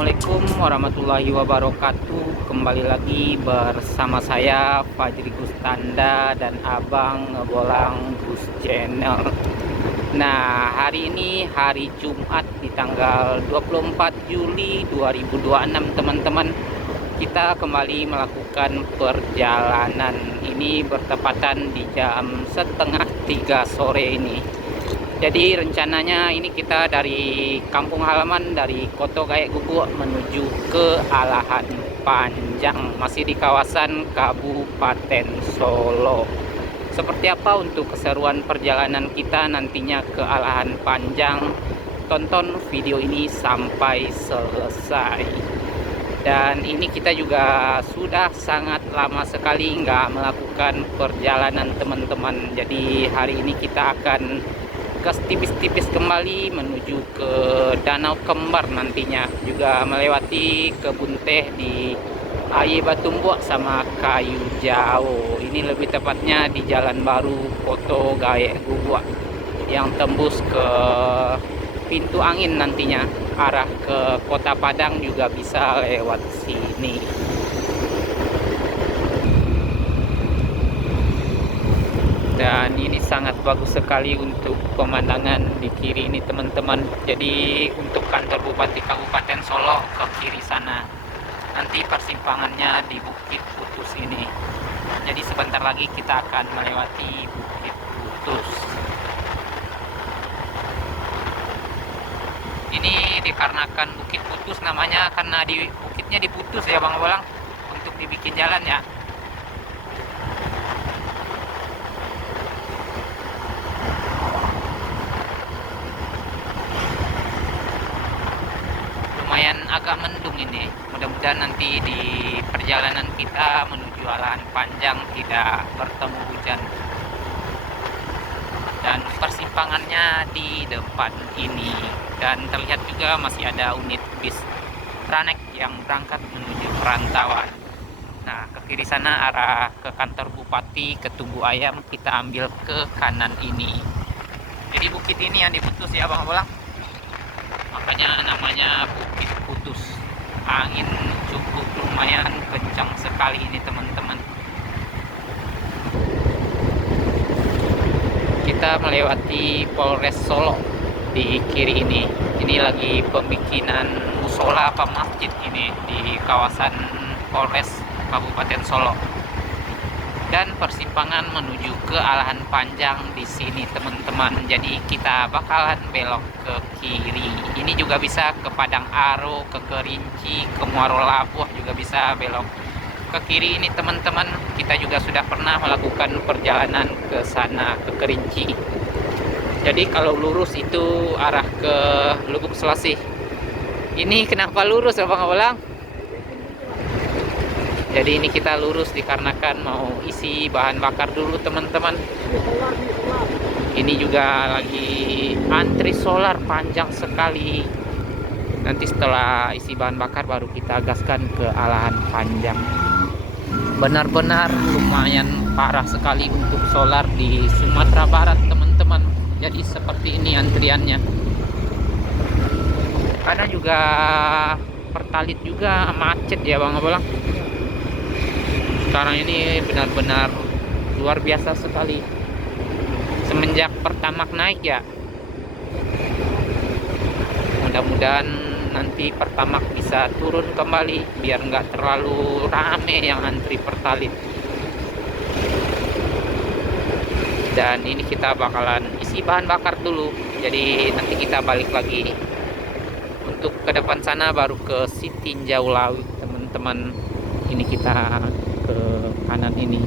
Assalamualaikum warahmatullahi wabarakatuh. Kembali lagi bersama saya Fajri Gustanda dan Abang Ngebolang Gus Channel. Nah, hari ini hari Jumat di tanggal 24 Juli 2026, teman-teman. Kita kembali melakukan perjalanan. Ini bertepatan di jam setengah 3 sore ini. Jadi rencananya ini kita dari kampung halaman, dari Koto Gaek Guguk menuju ke Alahan Panjang, masih di kawasan Kabupaten Solo. Seperti apa untuk keseruan perjalanan kita nantinya ke Alahan Panjang? Tonton video ini sampai selesai. Dan ini kita juga sudah sangat lama sekali nggak melakukan perjalanan, teman-teman. Jadi hari ini kita akan gas tipis-tipis kembali menuju ke Danau Kembar, nantinya juga melewati kebun teh di Aye Batumbuk sama Kayu Jauh. Ini lebih tepatnya di Jalan Baru Koto Gaek Guguk yang tembus ke Pintu Angin, nantinya arah ke Kota Padang juga bisa lewat sini. Dan ini sangat bagus sekali untuk pemandangan di kiri ini, teman-teman. Jadi untuk kantor Bupati Kabupaten Solo ke kiri sana. Nanti persimpangannya di Bukit Putus ini. Jadi sebentar lagi kita akan melewati Bukit Putus. Ini dikarenakan Bukit Putus namanya karena di bukitnya diputus ya Bang Bolang, untuk dibikin jalan ya. Lumayan agak mendung ini. Mudah-mudahan nanti di perjalanan kita menuju Alahan Panjang tidak bertemu hujan. Dan persimpangannya di depan ini. Dan terlihat juga masih ada unit bis Tranek yang berangkat menuju perantauan. Nah, ke kiri sana arah ke kantor Bupati, ke Tugu Ayam, kita ambil ke kanan ini. Jadi bukit ini yang diputus ya Bang Bolang. Makanya namanya Bukit Putus. Angin cukup lumayan kencang sekali ini, teman-teman. Kita melewati Polres Solo di kiri ini. Ini lagi pembikinan musola apa masjid ini di kawasan Polres Kabupaten Solo. Dan persimpangan menuju ke Alahan Panjang di sini, teman-teman. Jadi kita bakalan belok ke kiri. Ini juga bisa ke Padang Aro, ke Kerinci, ke Muaro Labuh juga bisa belok ke kiri ini, teman-teman. Kita juga sudah pernah melakukan perjalanan ke sana, ke Kerinci. Jadi kalau lurus itu arah ke Lubuk Selasih. Ini kenapa lurus ya Bang Bolang? Jadi ini kita lurus dikarenakan mau isi bahan bakar dulu, teman-teman. Ini juga lagi antri solar panjang sekali. Nanti setelah isi bahan bakar baru kita gaskan ke Alahan Panjang. Benar-benar lumayan parah sekali untuk solar di Sumatera Barat, teman-teman. Jadi seperti ini antriannya. Karena juga Pertalit juga macet ya Bang Bolang. Sekarang ini benar-benar luar biasa sekali semenjak Pertamax naik ya. Mudah-mudahan nanti Pertamax bisa turun kembali biar nggak terlalu rame yang antri Pertalit. Dan ini kita bakalan isi bahan bakar dulu, jadi nanti kita balik lagi untuk ke depan sana baru ke Sitinjau Laut, teman-teman. Ini kita ke kanan ini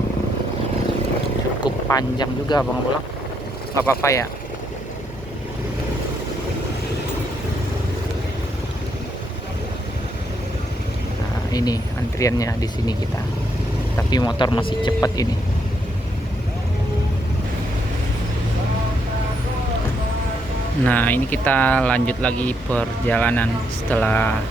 cukup panjang juga Bang Bolang, nggak apa-apa ya. Nah, ini antriannya di sini kita, tapi motor masih cepat ini. Nah, ini kita lanjut lagi perjalanan setelah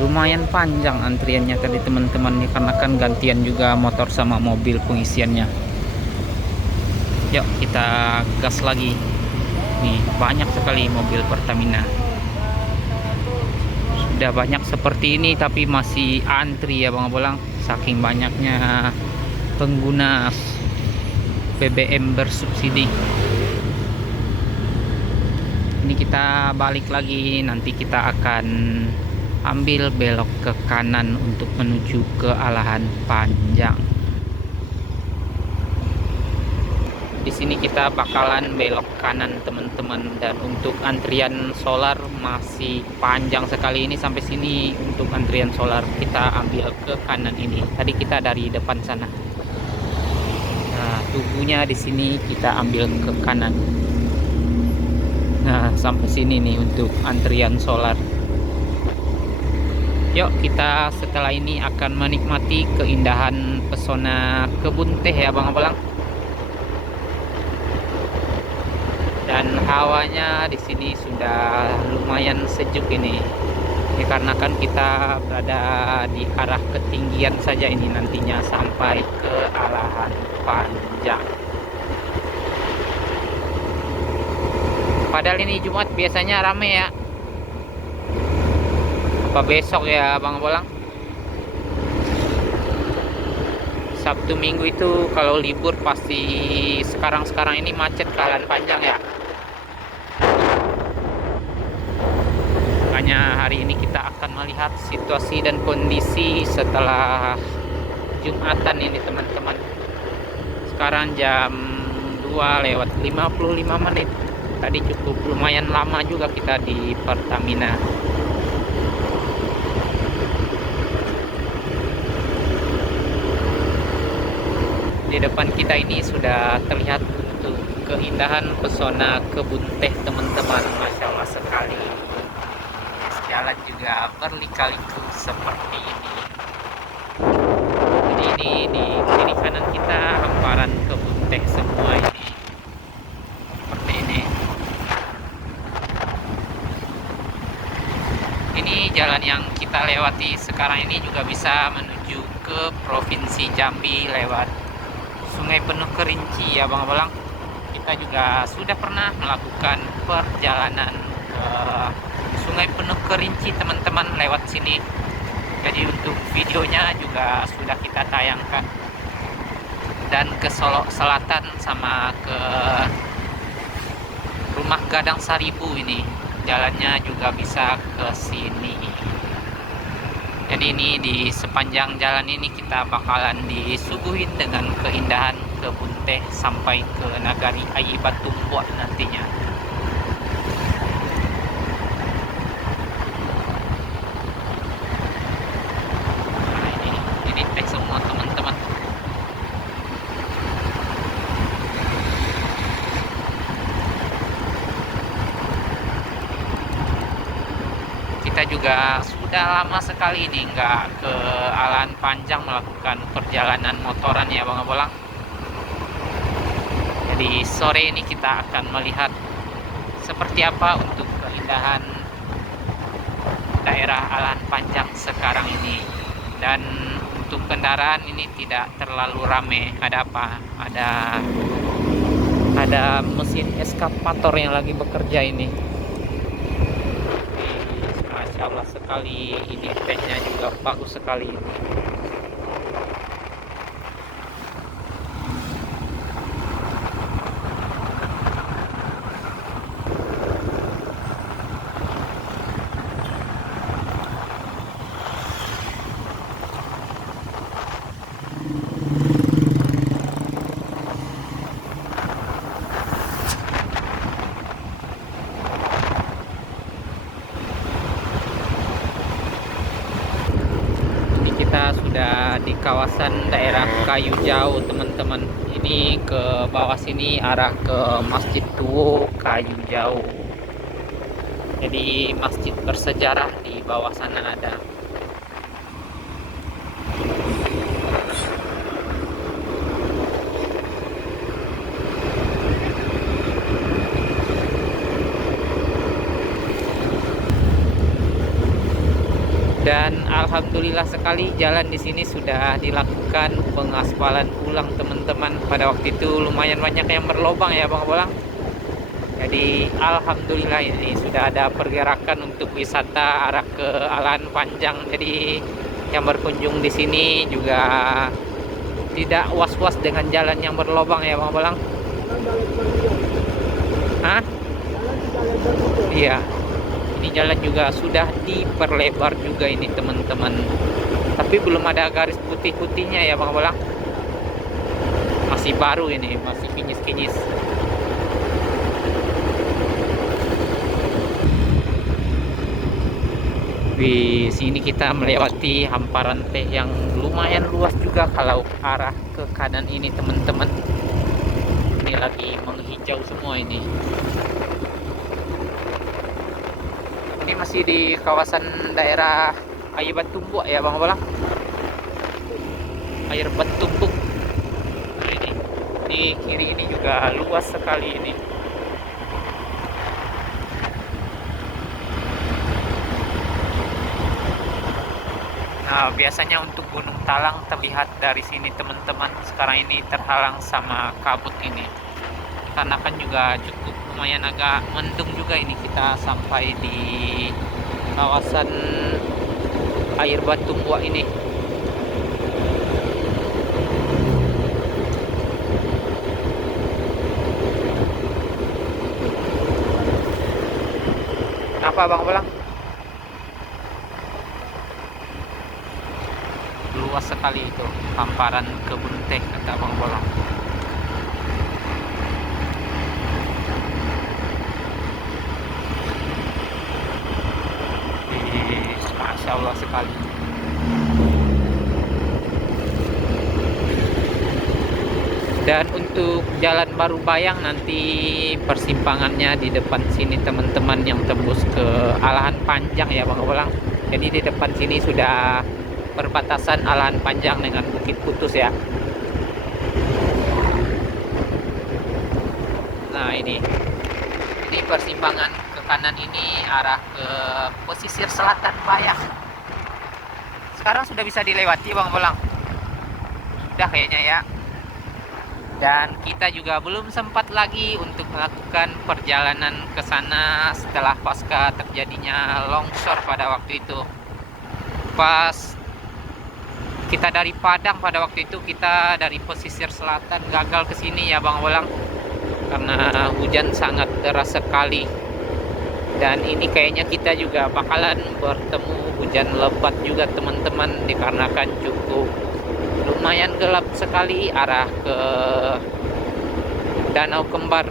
lumayan panjang antriannya tadi, teman-teman, ya, karena kan gantian juga motor sama mobil pengisiannya. Yuk kita gas lagi. Nih banyak sekali mobil Pertamina. Udah banyak seperti ini tapi masih antri ya Bang Bolang, saking banyaknya pengguna BBM bersubsidi. Ini kita balik lagi, nanti kita akan ambil belok ke kanan untuk menuju ke Alahan Panjang. Di sini kita bakalan belok kanan teman-teman, dan untuk antrian solar masih panjang sekali ini sampai sini. Untuk antrian solar kita ambil ke kanan ini. Tadi kita dari depan sana. Nah, tubuhnya di sini kita ambil ke kanan. Nah, sampai sini nih untuk antrian solar. Yuk, kita setelah ini akan menikmati keindahan pesona kebun teh ya Bang Abalang. Dan hawanya di sini sudah lumayan sejuk ini. Ya, karena kan kita berada di arah ketinggian saja ini nantinya sampai ke Alahan Panjang. Padahal ini Jumat biasanya rame ya. Apa besok ya Bang Bolang? Sabtu Minggu itu kalau libur pasti sekarang ini macet ke Alahan Panjang ya. Makanya hari ini kita akan melihat situasi dan kondisi setelah Jumatan ini teman-teman. Sekarang jam 2:55. Tadi cukup lumayan lama juga kita di Pertamina. Di depan kita ini sudah terlihat untuk keindahan pesona kebun teh teman-teman. Masya Allah sekali. Jalan juga berlika-liku seperti ini. Jadi ini di kiri kanan kita hamparan kebun teh semua ini. Seperti ini. Ini jalan yang kita lewati sekarang ini juga bisa menuju ke Provinsi Jambi lewat Sungai Penuh Kerinci ya Bang Abalang. Kita juga sudah pernah melakukan perjalanan ke Sungai Penuh Kerinci teman-teman lewat sini. Jadi untuk videonya juga sudah kita tayangkan. Dan ke Solo Selatan sama ke Rumah Gadang Saribu ini jalannya juga bisa ke sini. Jadi ini di sepanjang jalan ini kita bakalan disuguhin dengan keindahan kebun teh sampai ke Nagari Ayi Batu Buat nantinya. Nah, ini teh semua teman-teman. Kita juga sudah lama sekali ini nggak ke Alahan Panjang melakukan perjalanan motoran ya Bang Abalang. Jadi sore ini kita akan melihat seperti apa untuk keindahan daerah Alahan Panjang sekarang ini. Dan untuk kendaraan ini tidak terlalu ramai. Ada apa? Ada mesin eskavator yang lagi bekerja ini. Masya Allah sekali, ini tehnya juga bagus sekali. Kita sudah di kawasan daerah Kayu Jauh teman-teman. Ini ke bawah sini arah ke Masjid Tuwo Kayu Jauh. Jadi masjid bersejarah di bawah sana ada. Dan alhamdulillah sekali jalan di sini sudah dilakukan pengaspalan ulang teman-teman. Pada waktu itu lumayan banyak yang berlobang ya Bang Bolang. Jadi alhamdulillah ini sudah ada pergerakan untuk wisata arah ke Alahan Panjang. Jadi yang berkunjung di sini juga tidak was-was dengan jalan yang berlobang ya Bang Bolang. Hah? Iya. Ini jalan juga sudah diperlebar juga ini teman-teman. Tapi belum ada garis putih-putihnya ya Bang Bolang. Masih baru ini, masih kinyis-kinyis. Di sini kita melewati hamparan teh yang lumayan luas juga kalau arah ke kanan ini teman-teman. Ini lagi menghijau semua ini. Ini masih di kawasan daerah Air Batumbuk ya Bang Bolang. Air Batumbuk. Nah ini di kiri ini juga luas sekali ini. Nah, biasanya untuk Gunung Talang terlihat dari sini teman-teman. Sekarang ini terhalang sama kabut ini. Karena kan juga cukup lumayan agak mendung juga ini, kita sampai di kawasan Air Batumbuk ini. Apa Bang Bolang? Luas sekali itu hamparan kebun teh kata Bang Bolang. Masya Allah sekali. Dan untuk Jalan Baru Bayang nanti persimpangannya di depan sini teman-teman, yang tembus ke Alahan Panjang ya Bang Bolang. Jadi di depan sini sudah perbatasan Alahan Panjang dengan Bukit Putus ya. Nah ini persimpangan ke kanan ini arah ke pesisir selatan Bayang. Sekarang sudah bisa dilewati Bang Bolang. Sudah kayaknya ya. Dan kita juga belum sempat lagi untuk melakukan perjalanan ke sana setelah pasca terjadinya longsor pada waktu itu. Pas kita dari Padang pada waktu itu, kita dari pesisir selatan gagal ke sini ya Bang Bolang, karena hujan sangat deras sekali. Dan ini kayaknya kita juga bakalan bertemu hujan lebat juga teman-teman, dikarenakan cukup lumayan gelap sekali arah ke Danau Kembar,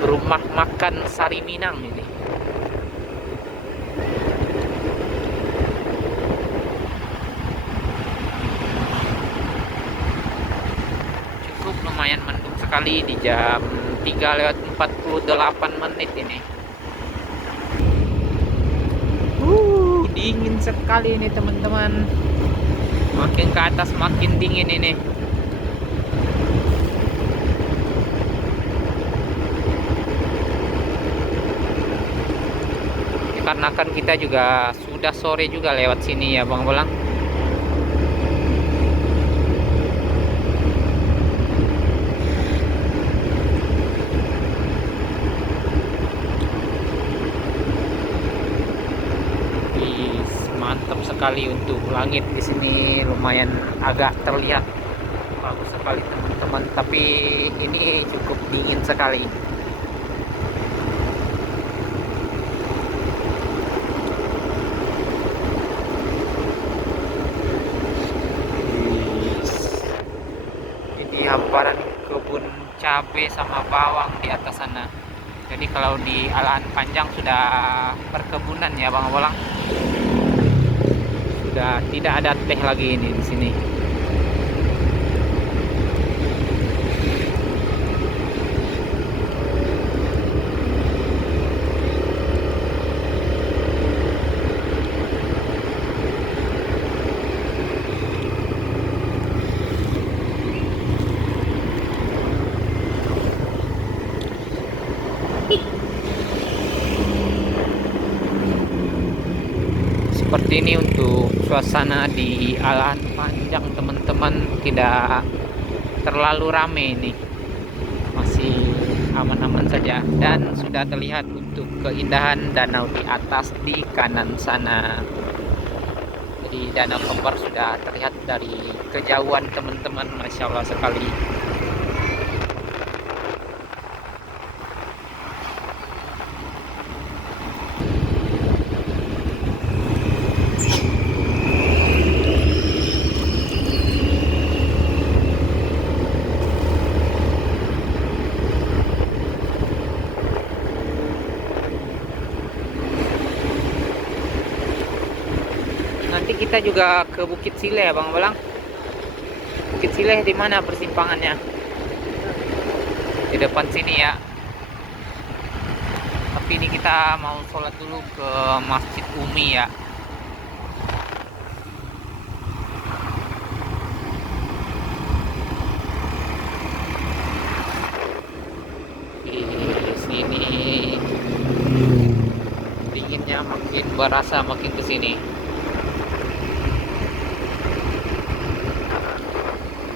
rumah makan Sari Minang ini. Lumayan mendung sekali di jam 3:48 ini. Dingin sekali ini teman-teman. Makin ke atas makin dingin ini. Karena kan kita juga sudah sore juga lewat sini ya Bang Bolang. Mantap sekali untuk langit di sini, lumayan agak terlihat bagus sekali teman-teman, tapi ini cukup dingin sekali. Ini hamparan kebun cabai sama bawang di atas sana. Jadi kalau di Alahan Panjang sudah perkebunan ya Bang Bolang. Sudah tidak ada teh lagi ini di sini. Seperti ini untuk suasana di Alahan Panjang teman-teman, tidak terlalu rame ini, masih aman-aman saja, dan sudah terlihat untuk keindahan danau di atas di kanan sana. Jadi Danau Kembar sudah terlihat dari kejauhan teman-teman, Masya Allah sekali. Nanti kita juga ke Bukit Sileh, Bang Balang. Bukit Sileh di mana persimpangannya? Di depan sini ya. Tapi ini kita mau sholat dulu ke Masjid Umi ya. Di sini dinginnya makin berasa makin ke sini.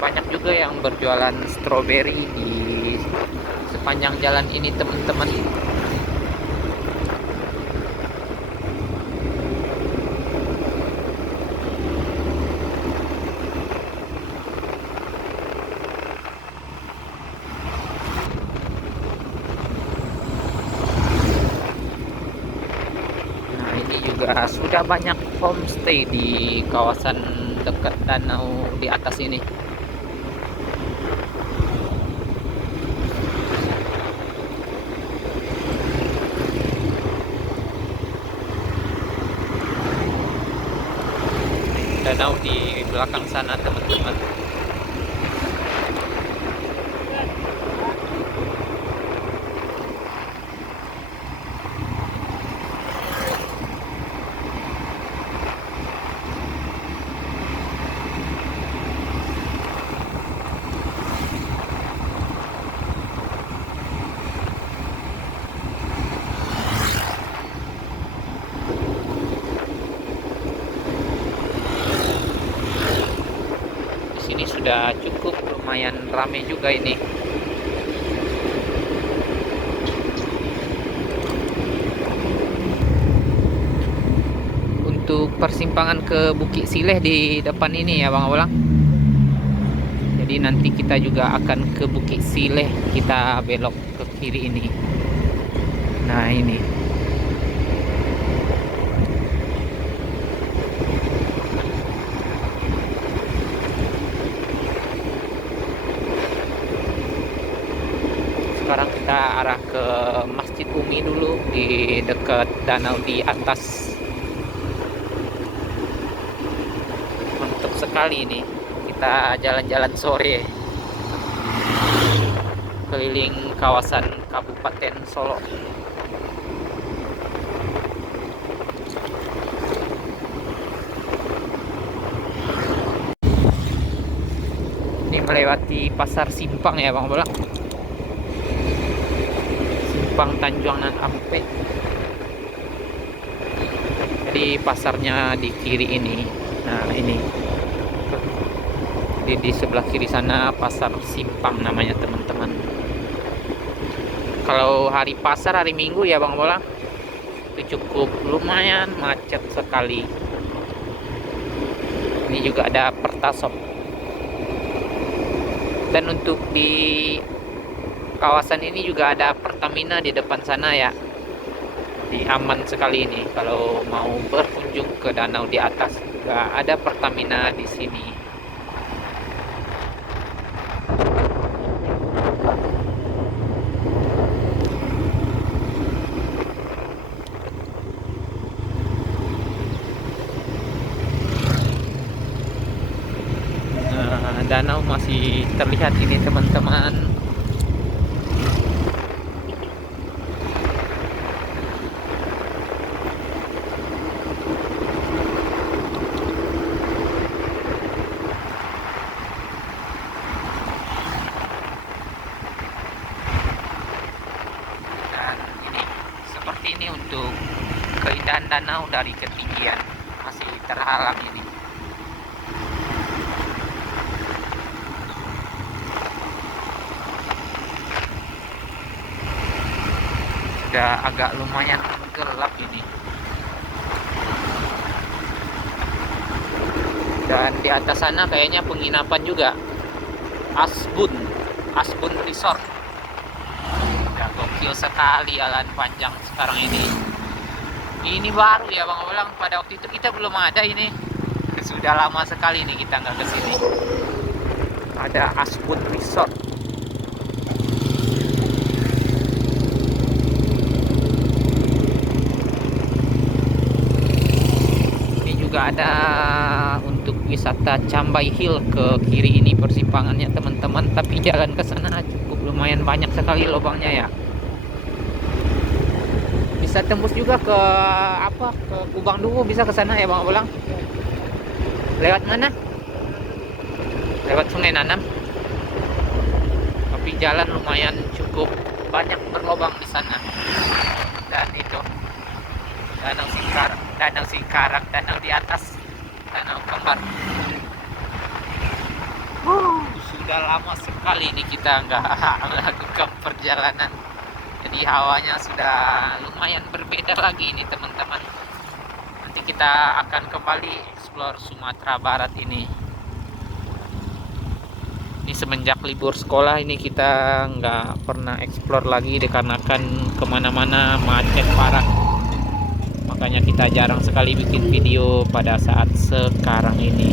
Banyak juga yang berjualan stroberi di sepanjang jalan ini, teman-teman. Nah, ini juga sudah banyak homestay di kawasan dekat danau di atas ini. Danau di belakang sana, teman-teman. Di sini sudah cukup lumayan ramai juga ini. Untuk persimpangan ke Bukit Sileh di depan ini ya, Bang Awang. Jadi nanti kita juga akan ke Bukit Sileh, kita belok ke kiri ini. Nah, ini. Sekarang kita arah ke Masjid Umi dulu di dekat danau di atas. Mantap sekali ini. Kita jalan-jalan sore keliling kawasan Kabupaten Solok. Ini melewati Pasar Simpang ya, Bang Bolang. Simpang Tanjuangan Ampe. Jadi pasarnya di kiri ini. Nah, ini. Di sebelah kiri sana Pasar Simpang namanya, teman-teman. Kalau hari pasar, hari Minggu ya, Bang Bolang, itu cukup lumayan macet sekali. Ini juga ada Pertasop. Dan untuk di kawasan ini juga ada Pertamina di depan sana ya. Ini aman sekali ini kalau mau berkunjung ke danau di atas, juga ada Pertamina di sini. Nah, danau masih terlihat ini, teman-teman. Ini untuk keindahan danau dari ketinggian, masih terhalang ini. Sudah agak lumayan gelap ini. Dan di atas sana kayaknya penginapan juga. Asbun Resort. Ya, gokil sekali jalan panjang sekarang ini. Ini baru ya Bang Ulang, pada waktu itu kita belum ada ini. Sudah lama sekali nih kita nggak kesini. Ada Asbun Resort. Ini juga ada untuk wisata Cambai Hill ke kiri ini persimpangannya teman-teman. Tapi jalan ke sana cukup lumayan banyak sekali lubangnya ya. Bisa tembus juga ke ke Kubang Duo, bisa ke sana ya Bang Ulang. Lewat mana? Lewat Sungai Nanam. Tapi jalan lumayan cukup banyak berlobang di sana. Dan itu Danau Singkarak, danau di atas, Danau Kembar. Sudah lama sekali ini kita nggak melakukan perjalanan. Jadi hawanya sudah lumayan berbeda lagi ini teman-teman. Nanti kita akan kembali explore Sumatera Barat ini. Ini semenjak libur sekolah ini kita nggak pernah explore lagi dikarenakan kemana-mana macet parah. Makanya kita jarang sekali bikin video pada saat sekarang ini.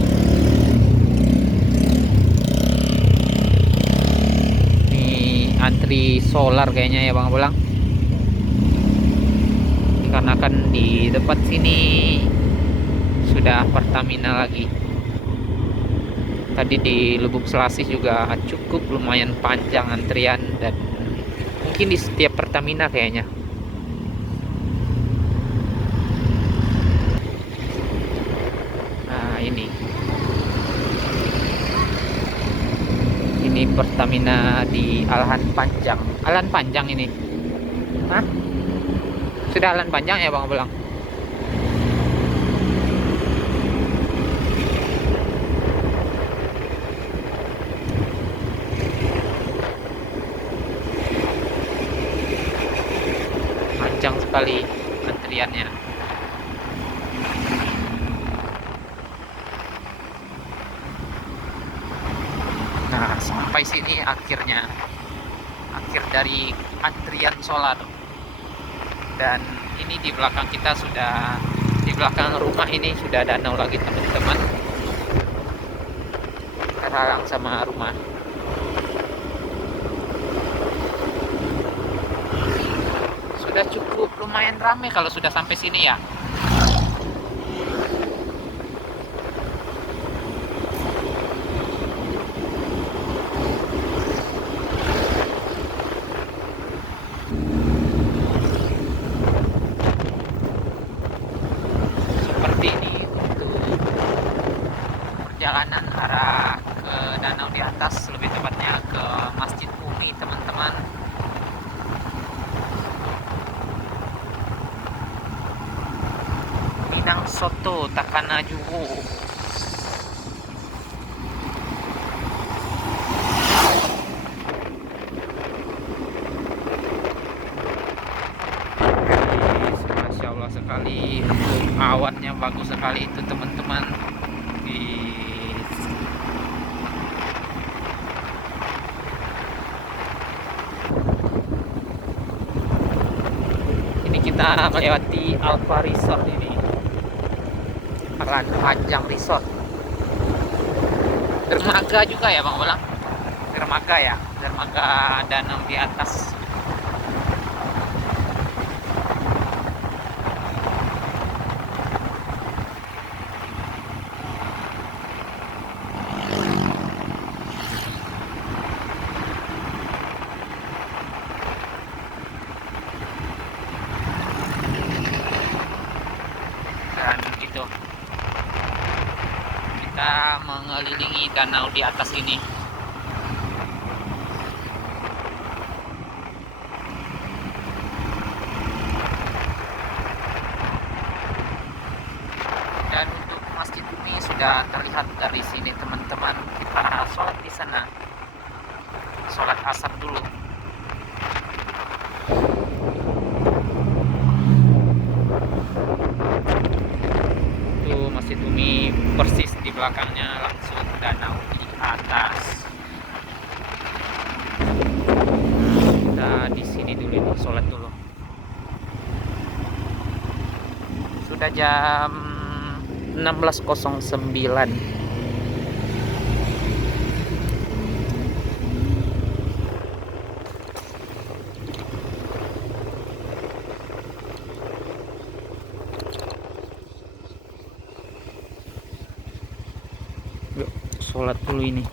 Ini antri solar kayaknya ya Bang Pulang. Dikarenakan di depan sini sudah Pertamina lagi. Tadi di Lubuk Selasih juga cukup lumayan panjang antrian, dan mungkin di setiap Pertamina kayaknya. Nah ini Pertamina di Alahan Panjang ini. Hah? Sudah Alahan Panjang ya Bang Belang? Panjang sekali antriannya. Nah, sampai sini akhir dari antrian solar. Dan ini di belakang kita di belakang rumah ini sudah danau lagi teman-teman. Terhalang sama rumah. Sudah cukup lumayan ramai kalau sudah sampai sini ya. Seperti ini untuk perjalanan arah ke danau di atas, lebih tepatnya ke Masjid Umi teman-teman. Minang Soto Takana Juwo. Masya Allah sekali, awannya bagus sekali itu teman-teman. Ini kita melewati Alfa Resort ini, Alahan Panjang Resort. Dermaga juga ya Bang Bolang? Dermaga danau di atas. Dan itu kita mengelilingi danau di atas ini. Dan untuk Masjid Umi sudah terlihat dari sini teman-teman. Kita sholat di sana, sholat asar dulu. Masjid Umi, persis di belakangnya langsung danau di atas. Kita di sini dulu nih, sholat dulu. Sudah jam 16.09. Yuk, sholat dulu ini.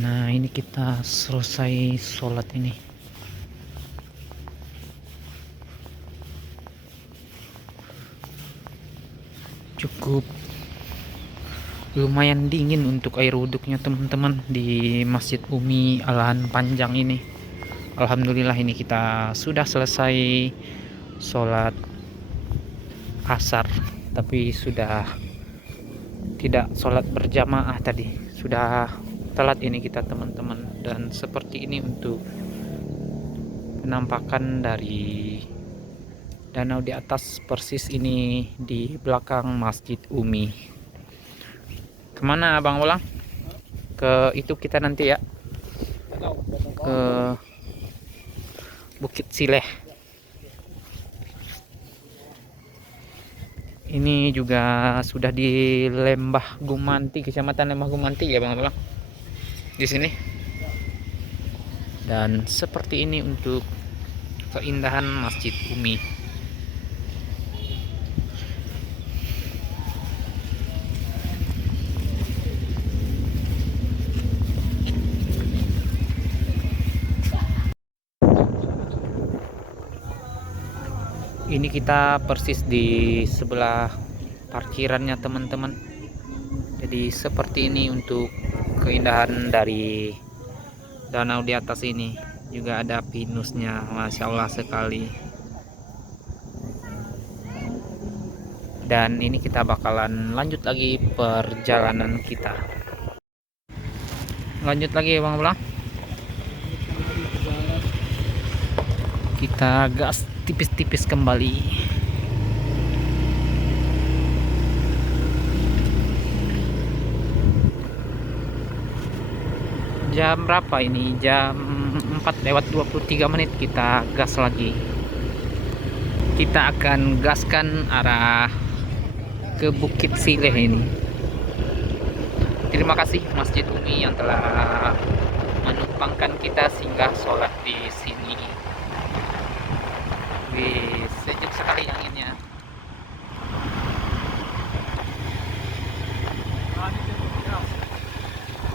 Nah, ini kita selesai sholat ini. Cukup lumayan dingin untuk air wuduknya teman-teman di Masjid Umi Alahan Panjang ini. Alhamdulillah ini kita sudah selesai sholat asar, tapi sudah tidak sholat berjamaah tadi, sudah telat ini kita teman-teman. Dan seperti ini untuk penampakan dari danau di atas, persis ini di belakang Masjid Umi. Kemana Abang Ulang? Ke itu kita nanti ya, ke Bukit Sileh. Ini juga sudah di Lembah Gumanti, Kecamatan Lembah Gumanti ya Bang Ulang, di sini. Dan seperti ini untuk keindahan Masjid Umi. Ini kita persis di sebelah parkirannya teman-teman. Jadi seperti ini untuk keindahan dari danau di atas ini. Juga ada pinusnya, Masya Allah sekali. Dan ini kita bakalan lanjut lagi perjalanan kita. Lanjut lagi ya Bang Ulang. Kita gas tipis-tipis kembali. Jam berapa ini? Jam 4:23 kita gas lagi. Kita akan gaskan arah ke Bukit Sileh ini. Terima kasih Masjid Umi yang telah menumpangkan kita singgah sholat di sini. Wih, sejuk sekali anginnya.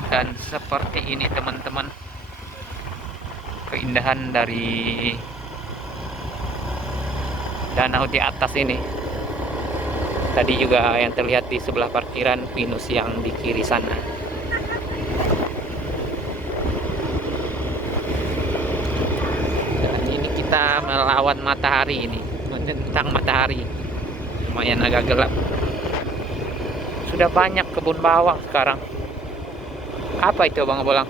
Dan seperti ini teman-teman, keindahan dari danau di atas ini. Tadi juga yang terlihat di sebelah parkiran pinus yang di kiri sana. Dan ini kita melawan matahari ini, menentang matahari. Lumayan agak gelap. Sudah banyak kebun bawang sekarang. Apa itu Bang Bolang?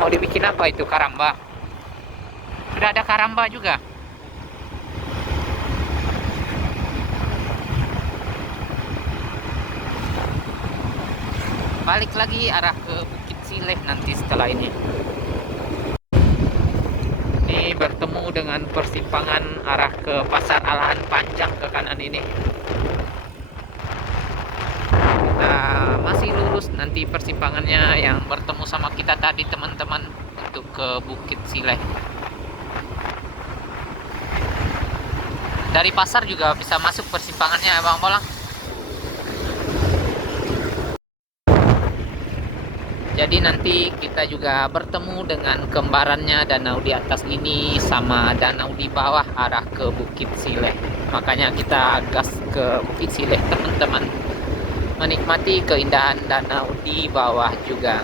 Mau dibikin apa itu? Karamba? Sudah ada karamba juga. Balik lagi arah ke Bukit Sileh nanti setelah ini. Ini bertemu dengan persimpangan arah ke Pasar Alahan Panjang ke kanan ini. Kita masih lurus nanti persimpangannya yang bertemu sama kita tadi teman-teman, untuk ke Bukit Sileh. Dari pasar juga bisa masuk persimpangannya Bang Bolang. Jadi nanti kita juga bertemu dengan kembarannya danau di atas ini sama danau di bawah arah ke Bukit Sileh. Makanya kita gas ke Bukit Sileh teman-teman, menikmati keindahan danau di bawah juga.